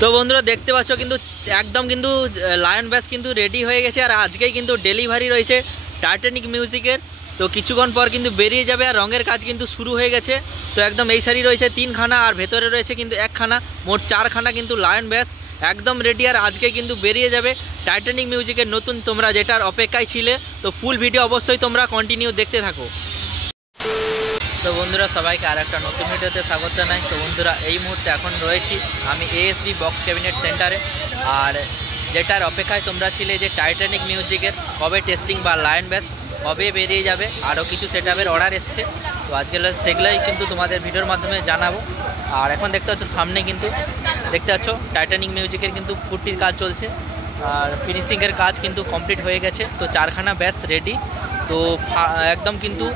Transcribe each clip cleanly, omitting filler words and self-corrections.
তো বন্ধুরা দেখতে পাচ্ছ কিন্তু একদম কিন্তু লায়ন ব্যাস কিন্তু রেডি হয়ে গেছে, আর আজকেই কিন্তু ডেলিভারি রয়েছে টাইটানিক মিউজিকের। তো কিছুক্ষণ পর কিন্তু বেরিয়ে যাবে, আর রঙের কাজ কিন্তু শুরু হয়ে গেছে। তো একদম এই সারি রয়েছে 3খানা, আর ভেতরে রয়েছে কিন্তু 1খানা, মোট 4খানা কিন্তু লায়ন ব্যাস একদম রেডি। আর আজকে কিন্তু বেরিয়ে যাবে টাইটানিক মিউজিকের নতুন, তোমরা যেটার অপেক্ষায় ছিলে। তো ফুল ভিডিও অবশ্যই তোমরা কন্টিনিউ দেখতে থাকো। তো বন্ধুরা সবাইকে আর একটা নতুন ভিডিওতে স্বাগত জানাই। তো বন্ধুরা এই মুহূর্তে এখন রয়েছি আমি এএসবি বক্স ক্যাবিনেট সেন্টারে, আর যেটার অপেক্ষায় তোমরা ছিলে যে টাইটানিক মিউজিকের কবে টেস্টিং বা লায়ন ব্যাস কবে বেরিয়ে যাবে, আরও কিছু সেটআপের অর্ডার এসছে। তো আজকে সেগুলোই কিন্তু তোমাদের ভিডিওর মাধ্যমে জানাবো। আর এখন দেখতে পাচ্ছ সামনে কিন্তু দেখতে পাচ্ছ টাইটানিক মিউজিকের কিন্তু পুট্টির কাজ চলছে, আর ফিনিশিংয়ের কাজ কিন্তু কমপ্লিট হয়ে গেছে। তো 4খানা ব্যাস রেডি। তো একদম কিন্তু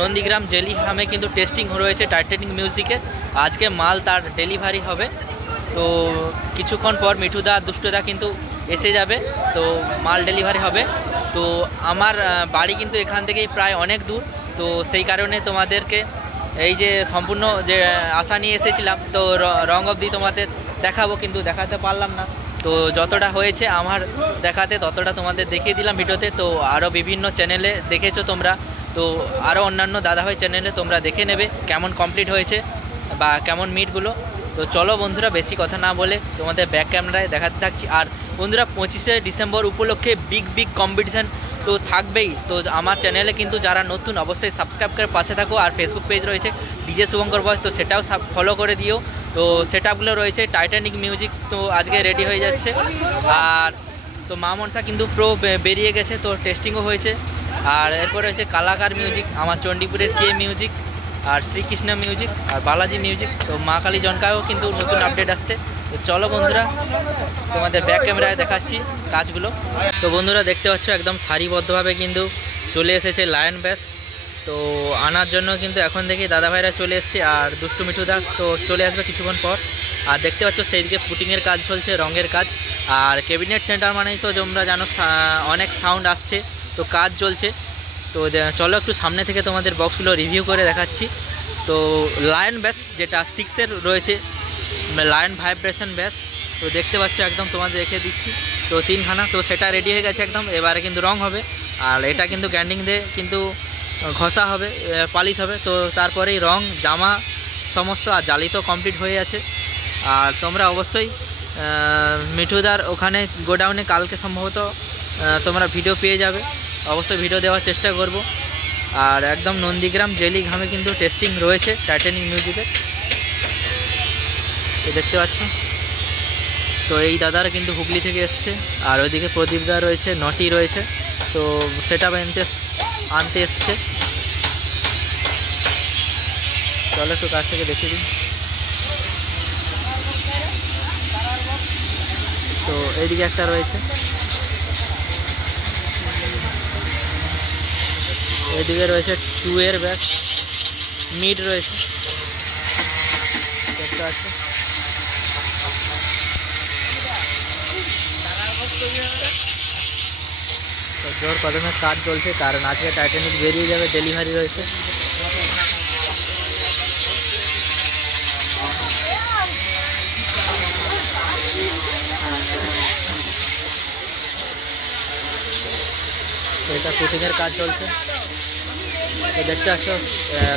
নন্দীগ্রাম জেলিহামে কিন্তু টেস্টিং রয়েছে টাইটানিক মিউজিকের। আজকে মাল তার ডেলিভারি হবে। তো কিছুক্ষণ পর মিঠুদা দুষ্টুদা কিন্তু এসে যাবে, তো মাল ডেলিভারি হবে। তো আমার বাড়ি কিন্তু এখান থেকেই প্রায় অনেক দূর, তো সেই কারণে তোমাদেরকে এই যে সম্পূর্ণ যে আশা নিয়ে এসেছিলাম, তো রং অবধি তোমাদের দেখাবো, কিন্তু দেখাতে পারলাম না। তো যতটা হয়েছে আমার দেখাতে ততটা তোমাদের দেখিয়ে দিলাম ভিডিওতে। তো আরও বিভিন্ন চ্যানেলে দেখেছো তোমরা, তো আরও অন্যান্য দাদাভাই চ্যানেলে তোমরা দেখে নেবে কেমন কমপ্লিট হয়েছে বা কেমন মিটগুলো। তো চলো বন্ধুরা বেশি কথা না বলে তোমাদের ব্যাক ক্যামেরায় দেখাতে থাকছি। আর বন্ধুরা 25শে ডিসেম্বর উপলক্ষে বিগ কম্পিটিশান তো থাকবেই। তো আমার চ্যানেলে কিন্তু যারা নতুন অবশ্যই সাবস্ক্রাইব করে পাশে থাকো। আর ফেসবুক পেজ রয়েছে ডিজে শুভঙ্কর বয়েস, তো সেটাও ফলো করে দিও। তো সেটআপগুলো রয়েছে টাইটানিক মিউজিক, তো আজকে রেডি হয়ে যাচ্ছে। আর তো মা মনসা কিন্তু প্রো বেরিয়ে গেছে, তো টেস্টিংও হয়েছে। আর এরপর রয়েছে কালাকার মিউজিক, আমার চণ্ডীপুরের কে মিউজিক, আর শ্রীকৃষ্ণ মিউজিক, আর বালাজি মিউজিক। তো মা কালী জনকায়ও কিন্তু নতুন আপডেট আসছে। তো চলো বন্ধুরা তোমাদের ব্যাক ক্যামেরায় দেখাচ্ছি কাজগুলো। তো বন্ধুরা দেখতে পাচ্ছ একদম সারিবদ্ধভাবে কিন্তু চলে এসেছে লায়ন ব্যাস। তো আনার জন্য কিন্তু এখন থেকেই দাদাভাইরা চলে এসছে, আর দুষ্টু মিঠুদা তো চলে আসবে কিছুক্ষণ পর। আর দেখতে পাচ্ছ সেইদিকে পুটিংয়ের কাজ চলছে, রঙের কাজ। আর ক্যাবিনেট সেন্টার মানেই তো তোমরা জানো অনেক সাউন্ড আসছে, তো কাজ চলছে। তো চলো একটু সামনে থেকে তোমাদের বক্সগুলো রিভিউ করে দেখাচ্ছি। তো লায়ন ব্যাস যেটা 6-এর রয়েছে, লায়ন ভাইব্রেশন ব্যাস, তো দেখতে পাচ্ছ একদম তোমাদের রেখে দিচ্ছি। তো 3খানা, তো সেটা রেডি হয়ে গেছে একদম, এবারে কিন্তু রং হবে। আর এটা কিন্তু গ্যান্ডিং দিয়ে কিন্তু ঘষা হবে, পালিশ হবে। তো তারপরেই রং জামা সমস্ত, আর জালি তো কমপ্লিট হয়ে আছে। আর তোমরা অবশ্যই মিঠুদার ওখানে গোডাউনে কালকে সম্ভবত তোমরা ভিডিও পেয়ে যাবে, অবশ্যই ভিডিও দেওয়ার চেষ্টা করব। আর একদম নন্দীগ্রাম জেলিঘামে কিন্তু টেস্টিং রয়েছে টাইটানিক মিউজিকের, তো দেখতে পাচ্ছ। তো এই দাদারা কিন্তু হুগলি থেকে এসছে, আর ওইদিকে প্রদীপদা রয়েছে, নটি রয়েছে। তো সেটা আনতে এসছে। চলো একটু কাছ থেকে দেখিয়ে দিই। তো এইদিকে একটা রয়েছে, এদিকে রয়েছে 2-এর ব্যাস, মিড রয়েছে দেখতে পাচ্ছি। তো জোর কদমে কাজ চলছে, কারণ আজকে টাইটানিক বেরিয়ে যাবে, ডেলিভারি রয়েছে। এটা পুটিংয়ের কাজ চলছে, তো দেখতে পাচ্ছ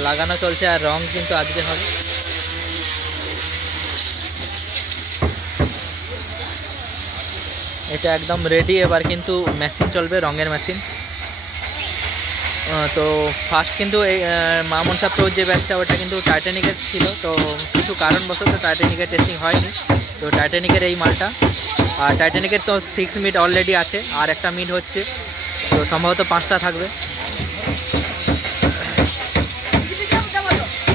লাগানো চলছে, আর রং কিন্তু আজকে হবে। এটা একদম রেডি, এবার কিন্তু মেশিন চলবে, রঙের মেশিন। তো ফার্স্ট কিন্তু এই মা মনসা প্রো যে ব্যাচটা ওটা কিন্তু টাইটানিকের ছিল, তো কিছু কারণবশত টাইটানিকের টেস্টিং হয়নি। তো টাইটানিকের এই মালটা, আর টাইটানিকের তো 6 মিড অলরেডি আছে, আর একটা মিড হচ্ছে, তো সম্ভবত 5টা থাকবে।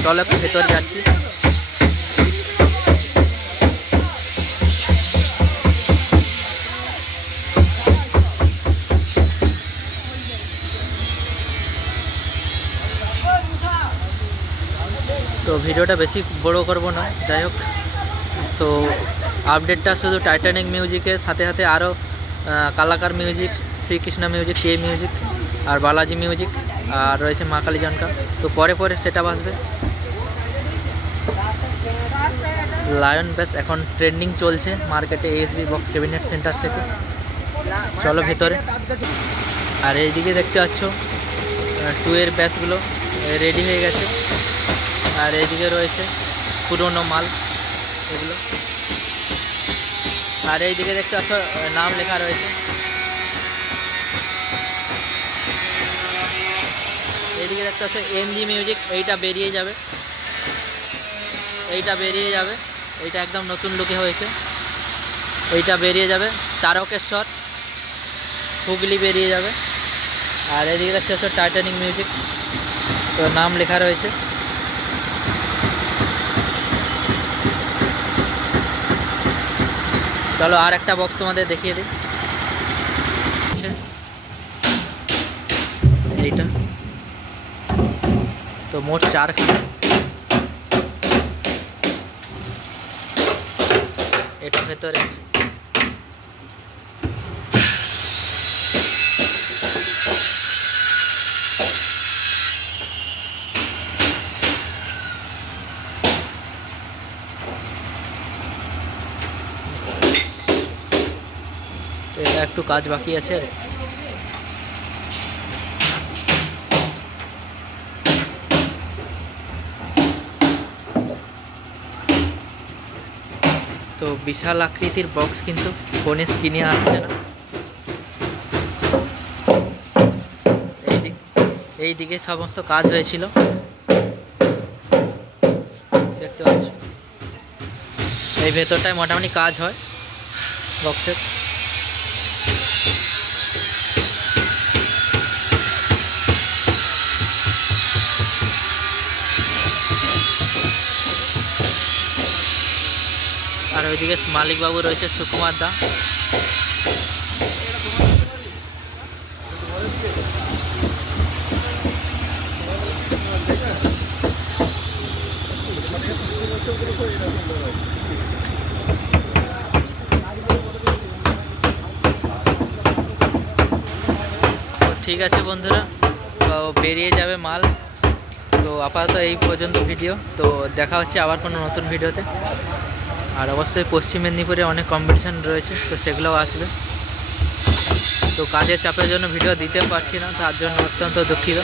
চলো একটু ভেতরে যাচ্ছি। তো ভিডিওটা বেশি বড় করব না, যাই হোক। তো আপডেটটা শুধু টাইটানিক মিউজিকের সাথে সাথে আরও Kalakar music, Srikrishna music, K music, আর বালাজি মিউজিক, আর রয়েছে মা কালী জনকা। তো পরে সেটা আসবে। লায়ন বেস এখন ট্রেন্ডিং চলছে মার্কেটে এএসবি বক্স ক্যাবিনেট সেন্টার থেকে। চলো ভেতরে। আর এইদিকে দেখতে পাচ্ছ 2 এর ব্যাসগুলো রেডি হয়ে গেছে। আর এইদিকে রয়েছে পুরনো মাল এগুলো। আর এইদিকে দেখতে পাচ্ছ নাম লেখা রয়েছে। এইদিকে দেখতে পাচ্ছ এমজি মিউজিক, এইটা বেরিয়ে যাবে, এইটা একদম নতুন লুকে হয়েছে, এইটা বেরিয়ে যাবে। তারকেশ্বর হুগলি বেরিয়ে যাবে। আর এদিকে দেখতে পাচ্ছ টাইটানিক মিউজিক, তো নাম লেখা রয়েছে। চলো আর একটা বক্স তোমাদের দেখিয়ে দিই। এইটা তো মোট 4খানা, এটা ভেতরে আছে। তো এটা একটু কাজ বাকি আছে। তো বিশাল আকৃতির বক্স কিন্তু ফোনে স্ক্রিনে আসছে না। এই দিকে সমস্ত কাজ হয়েছিল দেখতে পাচ্ছ। এই ভেতরটায় মোটামুটি কাজ হয় বক্সের। আর ওইদিকে মালিকবাবু রয়েছে সুকুমার দা। ঠিক আছে বন্ধুরা, তো বেরিয়ে যাবে মাল। তো আপাতত এই পর্যন্ত ভিডিও, তো দেখা হচ্ছে আবার কোনো নতুন ভিডিওতে। আর অবশ্যই পশ্চিম মেদিনীপুরে অনেক কম্পিটিশান রয়েছে, তো সেগুলোও আসবে। তো কাজের চাপের জন্য ভিডিও দিতে পারছি না, তার জন্য অত্যন্ত দুঃখিত।